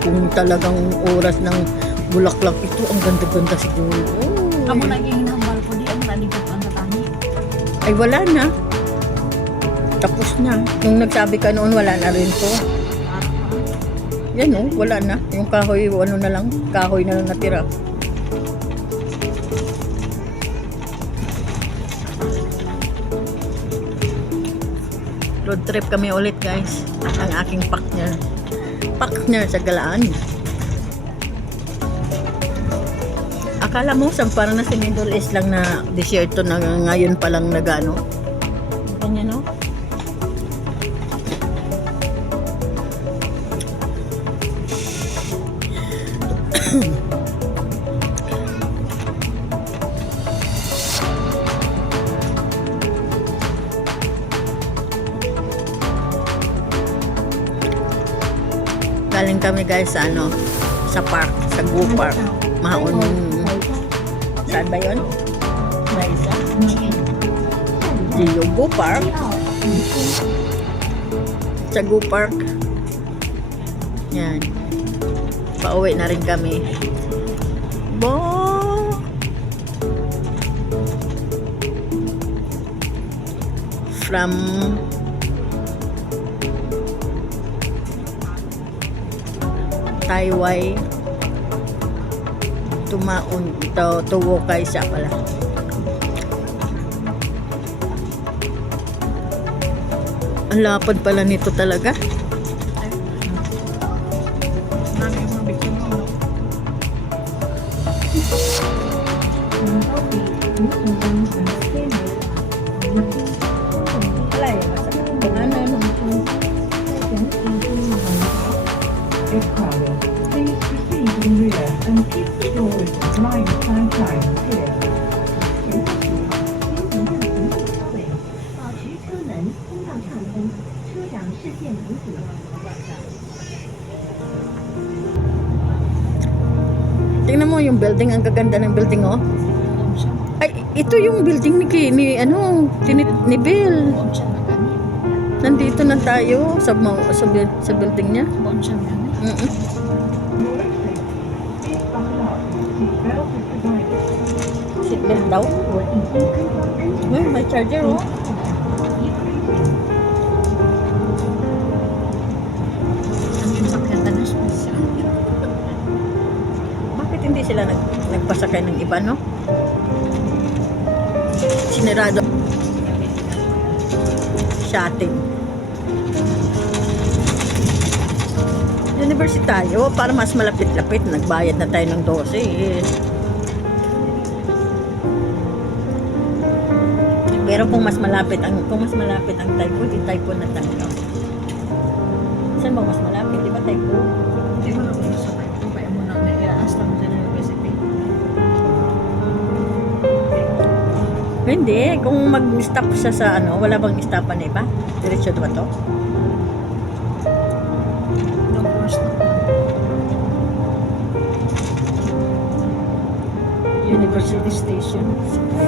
Kung talagang oras ng bulaklak ito, ang ganda-ganda siguro. Kamu naging hambal ko di ang naligat ang tatani. Ay wala na. Tapos na. Nung nagsabi ka noon, wala na rin to. Yan o, wala na. Yung kahoy, ano na lang, kahoy na lang natira. Road trip kami ulit guys. Ang aking partner. Partner sa Galaan. Akala mo, parang na si Middle East lang na desierto na ngayon pa lang nagano. Ganyan no? Galing kami guys sa ano, sa park, sa Go Park. Maon. Saan ba yun? Gio Go Park. Sa Go Park. Yan. Pauwi na rin kami. Bo! From Taiwan tumaon to Wokay siya pala. Ang lapad pala nito talaga. If crowded, please proceed in rear and keep the doors blind sign clear. 保持车门通道畅通，车长视线辅佐。 Tingnan mo yung building, ang gaganda ng building oh. Ay, ito yung building ni Bill. Nandito na tayo sa building niya. Seatbelt daw. May charger oh. Bakit hindi sila nagpasakay ng iba no? Sinirado. Shutting. University tayo para mas malapit-lapit. Nagbayad na tayo ng 12 eh. Pero kung mas malapit ang Taipo, di Taipo na tayo. Saan ba mas malapit? Di ba Taipo? Di ba ako sa Taipo? Kaya mo na naiaas lang sa university. Hindi. Kung mag-stop siya sa ano, wala bang stopan na iba? Diretso ba to? No first na. University Station. Ay,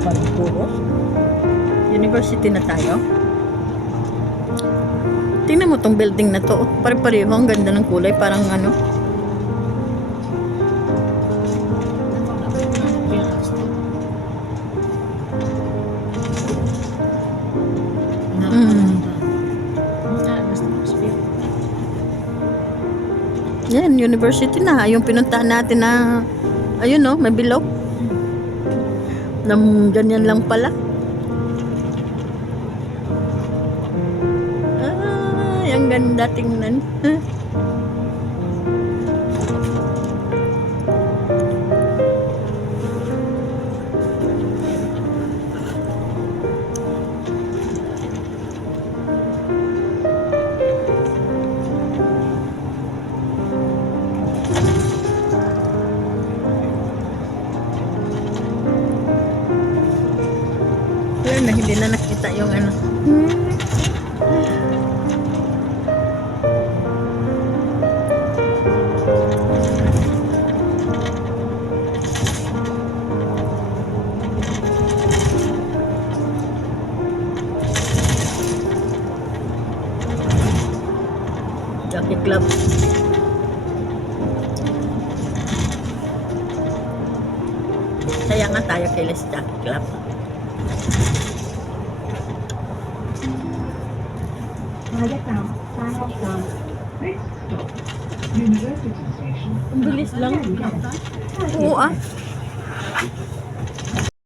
parang puros. University na tayo. Tingnan mo tong building na to. Pare-pareho. Ang ganda ng kulay. Parang ano. Yan, university na. Yung pinuntahan natin na, ayun no, may bilog. Ganyan lang pala. Ay, ang ganda tingnan. Na hindi na nakita yung ano. Jockey Club. Kaya nga tayo kailan sa Jockey Club. Next stop, University Station. Ang bilis lang. Oo ah.